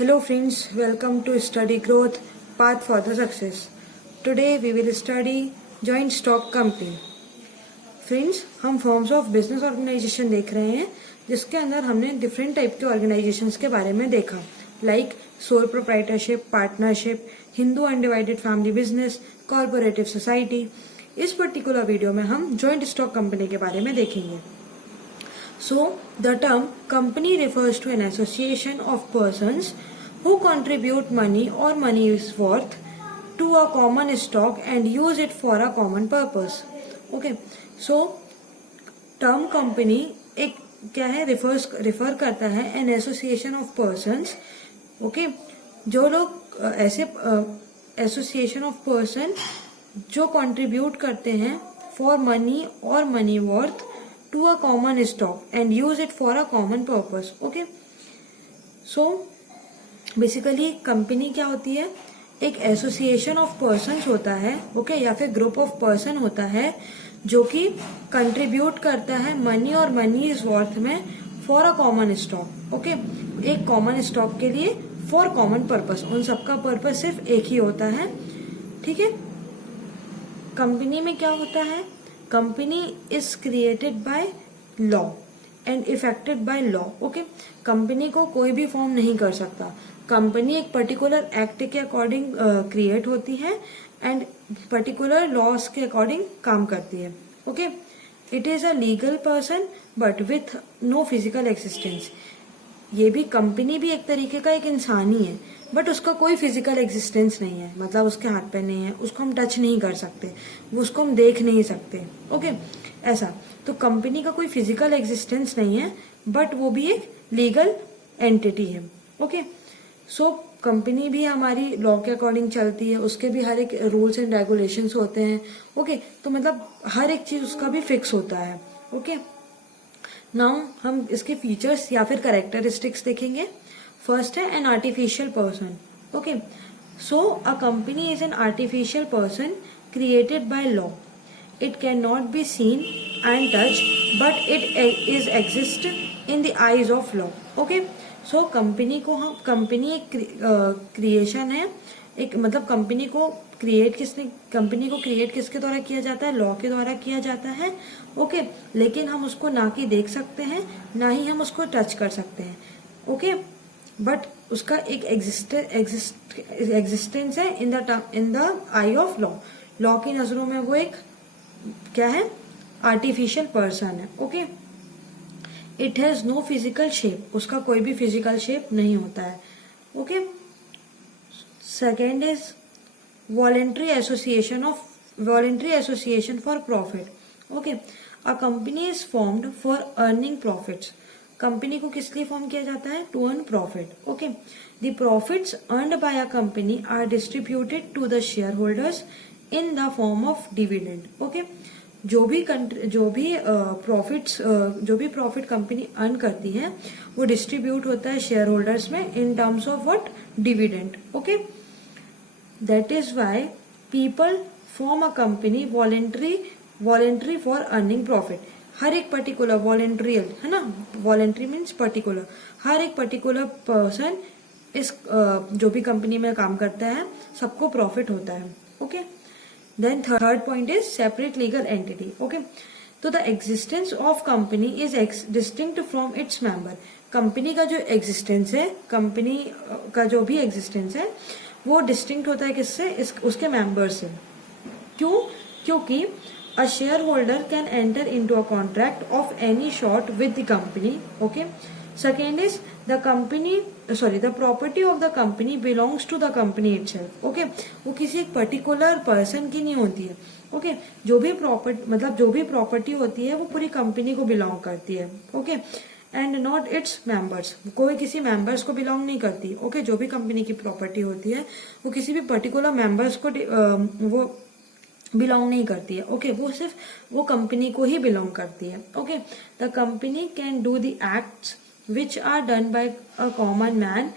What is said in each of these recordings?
Hello friends, welcome to Study Growth Path for the Success. Today we will study Joint Stock Company. Friends, हम forms of business organisation देख रहे हैं जिसके अंदर हमने different type के ऑर्गेनाइजेशंस के बारे में देखा, like sole proprietorship, partnership, Hindu undivided family business, corporative society. इस पर्टिकुलर वीडियो में हम जॉइंट स्टॉक कंपनी के बारे में देखेंगे. So, the term company refers to an association of persons who contribute money or money is worth to a common stock and use it for a common purpose. Okay, so term company एक क्या है, refer करता है an association of persons. Okay, जो लोग ऐसे association of person जो contribute करते हैं for money or money worth to a common stock and use it for a common purpose. Okay, so basically company क्या होती है, एक एसोसिएशन ऑफ पर्सन्स होता है. ओके, या फिर ग्रुप ऑफ पर्सन होता है जो कि कंट्रीब्यूट करता है मनी और मनी इज वर्थ में for a common stock. Okay, एक कॉमन स्टॉक के लिए फॉर कॉमन पर्पस. उन सबका पर्पस सिर्फ एक ही होता है. ठीक है, कंपनी में क्या होता है, company is created by law and affected by law. Okay, company को कोई भी फॉर्म नहीं कर सकता. कंपनी एक पर्टिकुलर एक्ट के अकॉर्डिंग क्रिएट होती है एंड पर्टिकुलर लॉज के अकॉर्डिंग काम करती है. Okay, it is a legal person but with no physical existence. ये भी कंपनी भी एक तरीके का एक इंसान ही है बट उसका कोई फिजिकल एग्जिस्टेंस नहीं है. मतलब उसके हाथ पे नहीं है, उसको हम टच नहीं कर सकते, उसको हम देख नहीं सकते. ओके, ऐसा. तो कंपनी का कोई फिजिकल एग्जिस्टेंस नहीं है बट वो भी एक लीगल एंटिटी है. ओके, सो कंपनी भी हमारी लॉ के अकॉर्डिंग चलती है, उसके भी हर एक रूल्स एंड रेगुलेशंस होते हैं. ओके, तो मतलब हर एक चीज उसका भी फिक्स होता है. ओके, नाउ हम इसके फीचर्स या फिर कैरेक्टरिस्टिक्स देखेंगे. फर्स्ट है an artificial person. Okay, so a company is an artificial person created by law. It can not be seen and touch but it is exist in the eyes of law. Okay, so company को हम company एक creation है, एक मतलब company को create किसके द्वारा किया जाता है, लॉ के द्वारा किया जाता है. ओके, लेकिन हम उसको ना कि देख सकते हैं ना ही हम उसको टच कर सकते हैं. ओके, बट उसका एक एग्जिस्टेंस है in the eye of law. Law की नजरों में वो एक क्या है, आर्टिफिशियल पर्सन है. Okay, it has no physical shape. उसका कोई भी फिजिकल शेप नहीं होता है. Okay, second is voluntary association for profit. Okay, a company is formed for earning profits. Company को किस लिए फॉर्म किया जाता है, to earn profit. Okay, the profits earned by a company are distributed to the shareholders in the form of dividend. Okay, जो भी profit company earn करती है वो डिस्ट्रीब्यूट होता है शेयर होल्डर्स में in terms of what, dividend. Okay, that is why people form a company voluntary for earning profit. हर एक particular voluntary है ना, वॉलेंट्री मीन्स पर्टिकुलर. हर एक पर्टिकुलर पर्सन इस जो भी कंपनी में काम करता है सबको प्रॉफिट होता है. Okay, then third point is separate legal entity. Okay, तो the existence of company is distinct from its member. Company का जो एग्जिस्टेंस है, कंपनी का जो भी एग्जिस्टेंस है वो डिस्टिंक्ट होता है किससे, उसके मेंबर से. क्यों, क्योंकि a shareholder can enter into a contract of any short with the company. Okay, second is the property of the company belongs to the company itself. Okay, वो किसी एक पर्टिकुलर पर्सन की नहीं होती है. ओके, जो भी property होती है वो पूरी कंपनी को बिलोंग करती है. Okay, and not its members. कोई किसी मेंबर्स को बिलोंग नहीं करती. ओके, जो भी कंपनी की प्रॉपर्टी होती है वो किसी भी पर्टिकुलर मेंबर्स को वो बिलोंग नहीं करती है. ओके, वो सिर्फ वो कंपनी को ही बिलोंग करती है. Okay, the company can do the acts which are done by a common man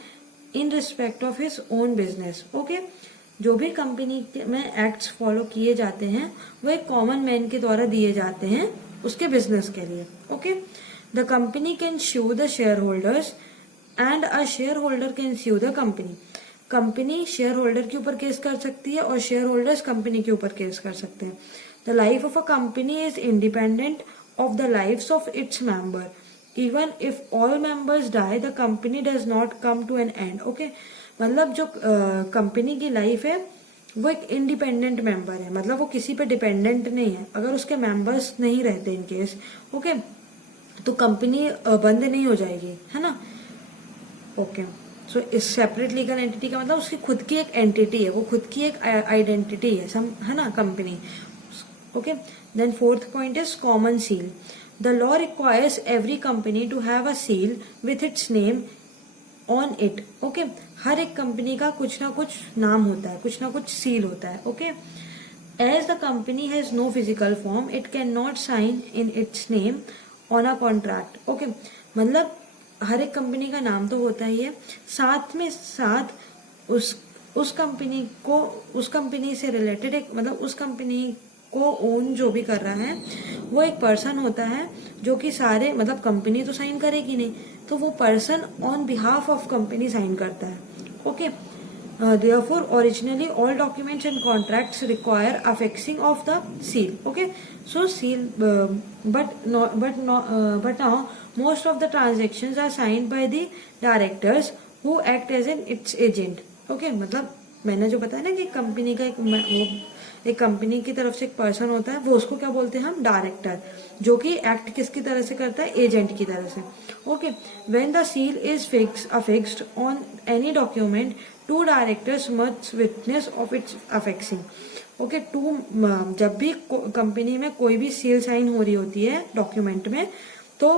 in respect of his own business. Okay, जो भी कंपनी में एक्ट्स फॉलो किए जाते हैं वो एक कॉमन मैन के द्वारा दिए जाते हैं उसके बिजनेस के लिए. Okay, The company can sue the shareholders and a shareholder can sue the company. Company shareholder के ऊपर केस कर सकती है और शेयर होल्डर्स कंपनी के ऊपर केस कर सकते हैं। The life of a company is independent of the lives of its member. Even if all members die the company does not come to an end. Okay, मतलब जो company की life है वो एक इंडिपेंडेंट मेंबर है, मतलब वो किसी पे डिपेंडेंट नहीं है। अगर उसके मेंबर्स नहीं रहते इन केस, ओके, तो कंपनी बंद नहीं हो जाएगी, है ना। ओके, सो इस सेपरेट लीगल एंटिटी का मतलब उसकी खुद की एक एंटिटी है, वो खुद की एक आइडेंटिटी है, है ना, company. Okay, then fourth point is common seal. The law requires every company to have a seal with its name on it. Okay, हर एक कंपनी का कुछ ना कुछ नाम होता है, कुछ ना कुछ सील होता है। Okay, as the company has no physical form it can not sign in its name on a contract. Okay, मतलब हर एक कंपनी का नाम तो होता ही है, साथ में साथ उस कंपनी को, उस कंपनी से रिलेटेड एक, मतलब उस कंपनी को ओन जो भी कर रहा है वो एक पर्सन होता है, जो कि सारे, मतलब कंपनी तो साइन करेगी नहीं, तो वो person on behalf of company sign करता है। Okay, therefore originally all documents and contracts require affixing of the seal. Okay, so seal, but now most of the transactions are signed by the directors who act as an its agent. Okay, मतलब मैंने जो बताया ना कि company का एक company की तरफ से एक पर्सन होता है, वो उसको क्या बोलते हैं हम, डायरेक्टर, जो कि एक्ट किसकी तरह से करता है, एजेंट की तरह से। Okay, when the seal is affixed on any document, two directors must witness of its affixing. Okay, जब भी कंपनी में कोई भी सील साइन हो रही होती है डॉक्यूमेंट में, तो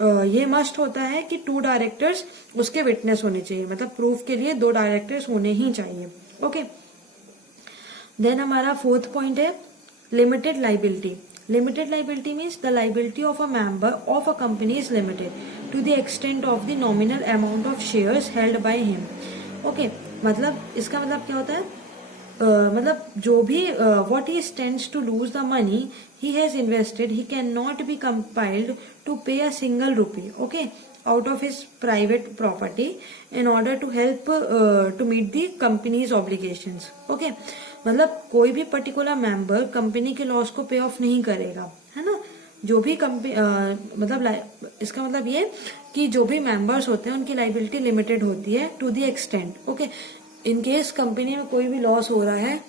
ये मस्ट होता है कि 2 डायरेक्टर्स उसके विटनेस होने चाहिए, मतलब प्रूफ के लिए 2 डायरेक्टर्स होने ही चाहिए। ओके, देन हमारा फोर्थ पॉइंट है limited liability. Limited liability means the liability of a member of a company is limited to the extent of the nominal amount of shares held by him. Okay, मतलब इसका मतलब क्या होता है, मतलब जो भी what he stands to lose the money he has invested, he cannot be compelled to pay a single rupee, okay, out of his private property in order to help to meet the company's obligations. Okay, मतलब कोई भी particular member company के loss को पे of नहीं करेगा, है ना। जो भी कंपनी मतलब इसका मतलब ये कि जो भी मेंबर्स होते हैं उनकी लाइबिलिटी लिमिटेड होती है to the extent. Okay, in case company में कोई भी लॉस हो रहा है,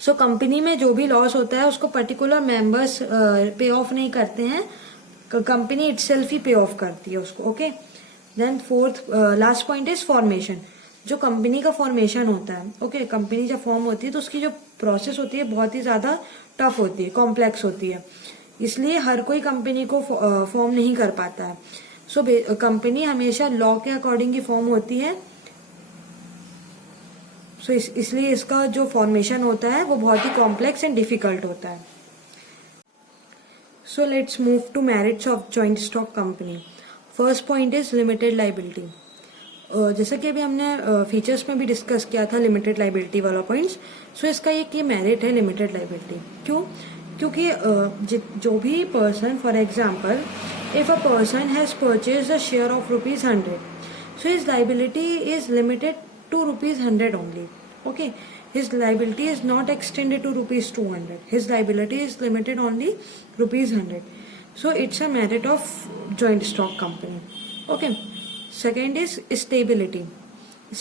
सो कंपनी में जो भी लॉस होता है उसको पर्टिकुलर मेंबर्स पे ऑफ नहीं करते हैं, कंपनी इटसेल्फ ही पे ऑफ करती है उसको। Okay, then fourth last point is formation. जो कंपनी का फॉर्मेशन होता है, ओके, कंपनी जब फॉर्म होती है तो उसकी जो प्रोसेस होती है बहुत ही ज्यादा टफ होती है, कॉम्प्लेक्स होती है, इसलिए हर कोई कंपनी को फॉर्म नहीं कर पाता है। सो कंपनी हमेशा लॉ के अकॉर्डिंग ही फॉर्म होती है, सो इसलिए इसका जो फॉर्मेशन होता है वो बहुत ही कॉम्प्लेक्स एंड डिफिकल्ट होता है। So let's move to merits of joint stock company. First point is limited liability. जैसा कि अभी हमने फीचर्स में भी डिस्कस किया था लिमिटेड लाइबिलिटी वाला पॉइंट्स, सो इसका एक ये मेरिट है लिमिटेड लाइबिलिटी। क्यों? क्योंकि जो भी person, for example if a person has purchase a share of ₹100, so his liability is limited to ₹100 only. Okay, his liability is not extended to ₹200. His liability is limited only ₹100. So it's a merit of joint stock company. Okay, second is stability.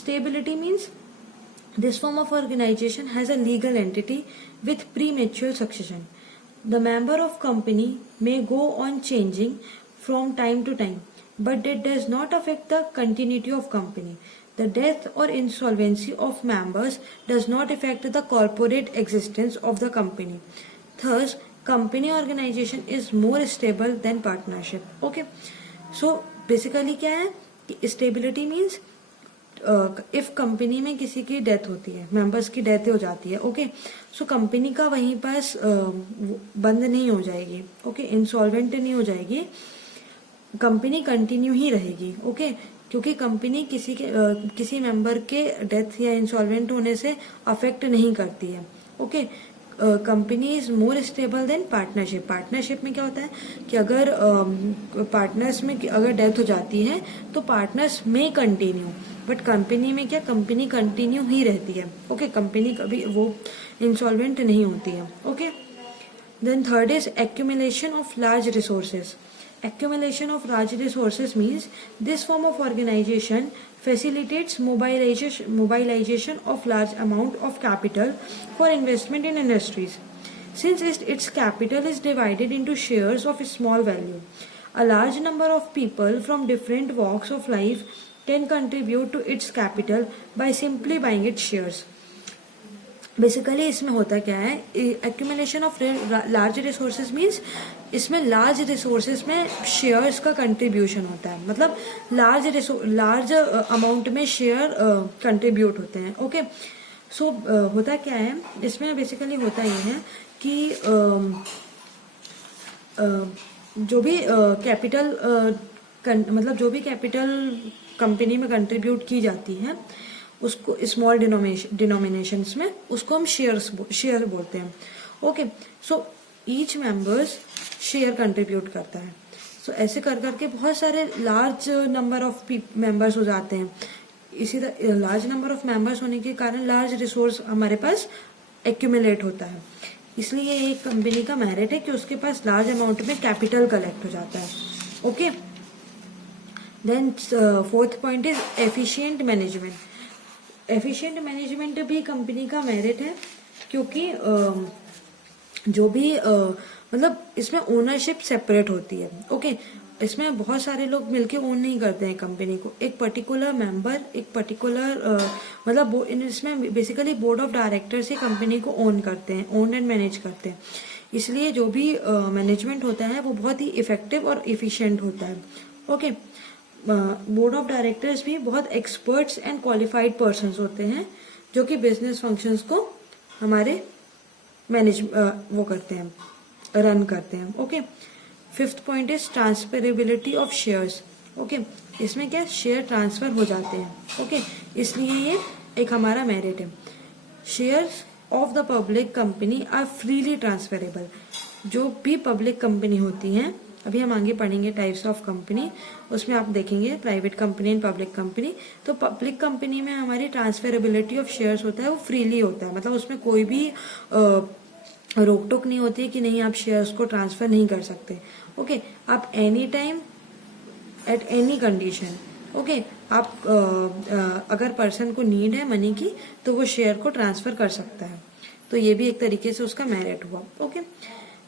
Stability means this form of organization has a legal entity with premature succession. The member of company may go on changing from time to time, but that does not affect the continuity of company. The death or insolvency of members does not affect the corporate existence of the company. Thus, company organization is more stable than partnership. Okay, so basically क्या है कि stability means if company में किसी की death होती है, members की death हो जाती है, ओके, सो कंपनी का वहीं पास बंद नहीं हो जाएगी, ओके, इंसॉल्वेंट नहीं हो जाएगी, कंपनी कंटिन्यू ही रहेगी। ओके, क्योंकि कंपनी किसी मेंबर के डेथ या इंसॉल्वेंट होने से अफेक्ट नहीं करती है। Okay, company is more stable then partnership. Partnership में क्या होता है कि अगर पार्टनर्स में अगर डेथ हो जाती है तो पार्टनर्स में कंटिन्यू, बट कंपनी में क्या, कंपनी कंटिन्यू ही रहती है। ओके, कंपनी कभी वो इंसॉल्वेंट नहीं होती है। Okay, then third is accumulation of large resources. Accumulation of large resources means this form of organization facilitates mobilization of large amount of capital for investment in industries. Since its capital is divided into shares of small value, a large number of people from different walks of life can contribute to its capital by simply buying its shares. Basically इसमें होता क्या है, accumulation of large resources means इसमें large resources में shares का contribution होता है, मतलब लार्ज अमाउंट में शेयर कंट्रीब्यूट होते हैं। ओके, सो होता क्या है इसमें, बेसिकली होता ये है कि जो भी कैपिटल मतलब जो भी कैपिटल कंपनी में कंट्रीब्यूट की जाती है उसको स्मॉल डिनोमिनेशंस में उसको हम शेयर बोलते हैं। Okay, so each members share contribute करता है। सो ऐसे कर करके बहुत सारे लार्ज नंबर ऑफ मेंबर्स हो जाते हैं। इसी तरह लार्ज नंबर ऑफ मेंबर्स होने के कारण लार्ज रिसोर्स हमारे पास एक्यूमुलेट होता है। इसलिए ये एक कंपनी का मेरिट है कि उसके पास लार्ज अमाउंट में कैपिटल कलेक्ट हो जाता है। Okay, then fourth point is efficient management. Efficient management भी कंपनी का मेरिट है, क्योंकि जो भी मतलब इसमें ओनरशिप सेपरेट होती है। ओके, इसमें बहुत सारे लोग मिलके ओन नहीं करते हैं कंपनी को, एक पर्टिकुलर मेंबर, एक पर्टिकुलर मतलब इसमें basically board of directors he company को ओन करते हैं, ओन एंड मैनेज करते हैं। इसलिए जो भी मैनेजमेंट होता है वो बहुत ही इफेक्टिव और इफिशिएंट होता है। ओके, बोर्ड ऑफ डायरेक्टर्स भी बहुत एक्सपर्ट्स एंड क्वालिफाइड पर्सन्स होते हैं जो कि बिजनेस फंक्शंस को हमारे मैनेज वो करते हैं, रन करते हैं। Okay, fifth point is transferability of shares. Okay, इसमें क्या शेयर ट्रांसफर हो जाते हैं। ओके, इसलिए ये एक हमारा मेरिट है। Shares of the public company are freely transferable. जो भी पब्लिक कंपनी होती हैं, अभी हम आगे पढ़ेंगे टाइप्स ऑफ कंपनी, उसमें आप देखेंगे private company and public company. तो पब्लिक कंपनी में हमारी ट्रांसफरेबिलिटी ऑफ शेयर्स होता है, वो फ्रीली होता है, मतलब उसमें कोई भी रोक टोक नहीं होती कि नहीं आप शेयर्स को ट्रांसफर नहीं कर सकते। ओके, आप any time at any condition, okay, आप अगर पर्सन को नीड है मनी की तो वो शेयर को ट्रांसफर कर सकता है। तो ये भी एक तरीके से उसका मेरिट हुआ। ओके,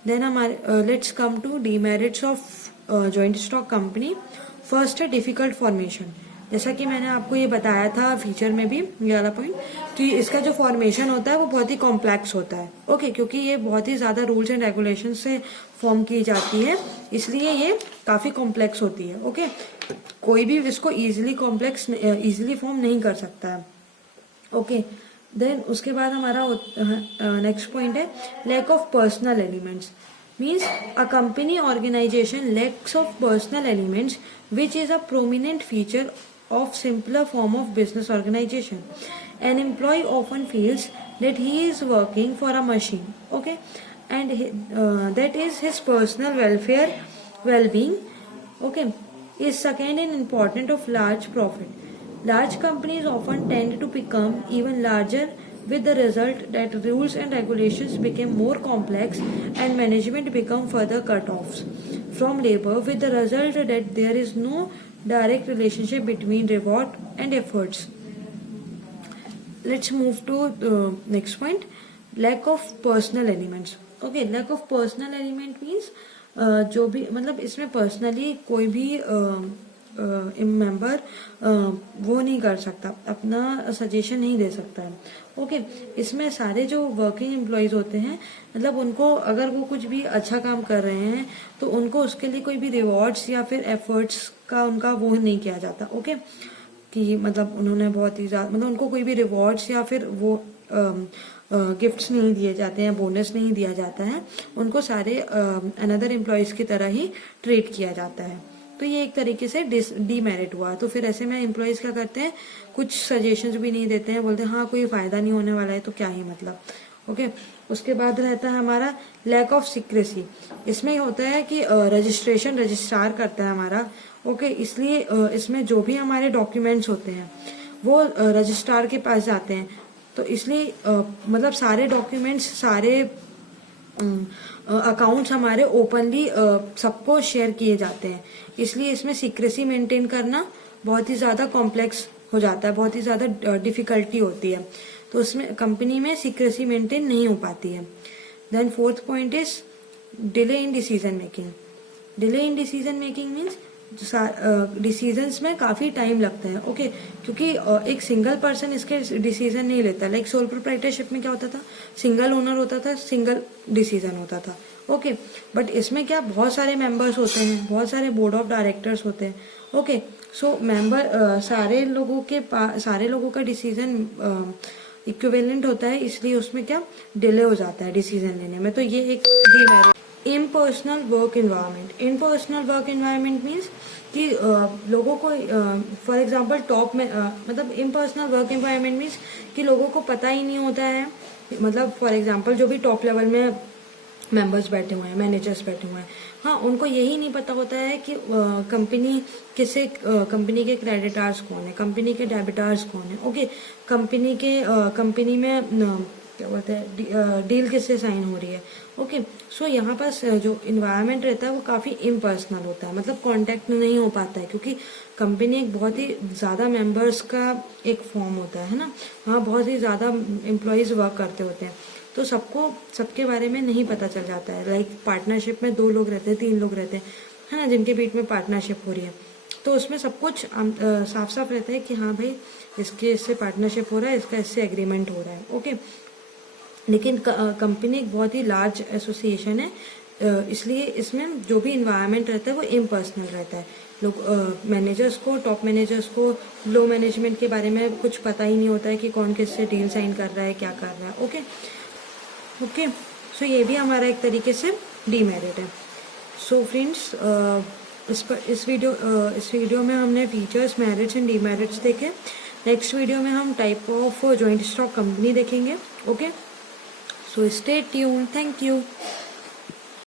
देन हमारे let's come to demerits of joint stock company. First है डिफिकल्ट फॉर्मेशन। जैसा कि मैंने आपको ये बताया था फीचर में भी, ये वाला पॉइंट, कि इसका जो फॉर्मेशन होता है वो बहुत ही कॉम्प्लेक्स होता है। ओके, क्योंकि ये बहुत ही ज्यादा रूल्स एंड रेगुलेशन से फॉर्म की जाती है, इसलिए ये काफी कॉम्प्लेक्स होती है। ओके, कोई भी इसको इजीली फॉर्म नहीं कर सकता है। ओके, देन उसके बाद हमारा नेक्स्ट पॉइंट है lack of personal elements. Means a company organisation lacks of personal elements which is a prominent feature of simpler form of business organization. An employee often feels that he is working for a machine, okay, and that is his personal well-being, okay, is second in importance of large profit. Large companies often tend to become even larger, with the result that rules and regulations become more complex and management become further cut offs from labor, with the result that there is no direct relationship between reward and efforts. Let's move to next point, lack of personal elements. Okay, lack of personal element means जो भी मतलब इसमें personally कोई भी member वो नहीं कर सकता, अपना सजेशन नहीं दे सकता है। ओके, इसमें सारे जो वर्किंग एम्प्लॉयज होते हैं, मतलब उनको अगर वो कुछ भी अच्छा काम कर रहे हैं तो उनको उसके लिए कोई भी रिवॉर्ड्स या फिर एफर्ट्स का उनका वो नहीं किया जाता। ओके, कि मतलब उन्होंने बहुत ही ज्यादा, मतलब उनको कोई भी रिवॉर्ड्स या फिर वो गिफ्ट्स नहीं दिए जाते हैं, बोनस नहीं दिया जाता है, उनको सारे अनदर एम्प्लॉयज की तरह ही ट्रीट किया जाता है। तो ये एक तरीके से डीमेरिट हुआ। तो फिर ऐसे में एम्प्लॉयज क्या करते हैं, कुछ सजेशंस भी नहीं देते हैं, बोलते हैं हाँ कोई फायदा नहीं होने वाला है तो क्या ही मतलब। ओके, उसके बाद रहता है हमारा लैक ऑफ सीक्रेसी। इसमें होता है कि रजिस्ट्रेशन रजिस्ट्रार करता है हमारा, ओके, इसलिए इसमें जो भी हमारे डॉक्यूमेंट्स होते हैं वो रजिस्ट्रार के पास जाते हैं, तो इसलिए मतलब सारे डॉक्यूमेंट्स सारे अकाउंट्स हमारे ओपनली सबको शेयर किए जाते हैं, इसलिए इसमें सीक्रेसी मेंटेन करना बहुत ही ज़्यादा कॉम्प्लेक्स हो जाता है, बहुत ही ज़्यादा डिफिकल्टी होती है, तो उसमें कंपनी में सीक्रेसी मेंटेन नहीं हो पाती है। Then fourth point is delay in decision making. Delay in decision making means decisions में काफ़ी टाइम लगता है, ओके, क्योंकि एक सिंगल पर्सन इसके डिसीजन नहीं लेता। लाइक सोल प्रोप्राइटरशिप में क्या होता था, सिंगल ओनर होता था, सिंगल डिसीजन होता था, ओके, बट इसमें क्या बहुत सारे मेंबर्स होते हैं, बहुत सारे बोर्ड ऑफ डायरेक्टर्स होते हैं, ओके, सो मेंबर सारे लोगों का डिसीजन इक्विवेलेंट होता है, इसलिए उसमें क्या डिले हो जाता है डिसीजन लेने में, तो ये एक demerit. Impersonal work environment. Impersonal work environment means कि लोगों को फॉर एग्जांपल टॉप में मतलब इम्पर्सनल वर्क एनवायरनमेंट मीन्स कि लोगों को पता ही नहीं होता है, मतलब फॉर एग्जांपल जो भी टॉप लेवल में मेंबर्स बैठे हुए हैं, मैनेजर्स बैठे हुए हैं, हाँ, उनको यही नहीं पता होता है कि कंपनी के क्रेडिटर्स कौन है, कंपनी के डेबिटर्स कौन है, ओके, कंपनी में क्या बोलते हैं डील किससे साइन हो रही है, ओके, सो यहाँ पास जो इन्वायरमेंट रहता है वो काफ़ी इम्पर्सनल होता है, मतलब कांटेक्ट नहीं हो पाता है, क्योंकि कंपनी एक बहुत ही ज़्यादा मेंबर्स का एक फॉर्म होता है ना, वहाँ बहुत ही ज़्यादा एम्प्लॉयज़ वर्क करते होते हैं, तो सबके बारे में नहीं पता चल जाता है। लाइक पार्टनरशिप में 2 लोग रहते हैं, 3 लोग रहते हैं, है ना, जिनके बीच में पार्टनरशिप हो रही है, तो उसमें सब कुछ साफ साफ रहता है कि हाँ भाई इससे पार्टनरशिप हो रहा है, इसका इससे एग्रीमेंट हो रहा है, ओके। लेकिन कंपनी एक बहुत ही लार्ज एसोसिएशन है, इसलिए इसमें जो भी इन्वायरमेंट रहता है वो इम्पर्सनल रहता है। लोग मैनेजर्स को, टॉप मैनेजर्स को, लो मैनेजमेंट के बारे में कुछ पता ही नहीं होता है कि कौन किससे डील साइन कर रहा है, क्या कर रहा है, ओके, सो ये भी हमारा एक तरीके से डीमेरिट है। सो फ्रेंड्स, इस वीडियो में हमने फीचर्स, मेरिट्स एंड डीमेरिट्स देखे। नेक्स्ट वीडियो में हम type of joint stock company देखेंगे, okay, so stay tuned, thank you.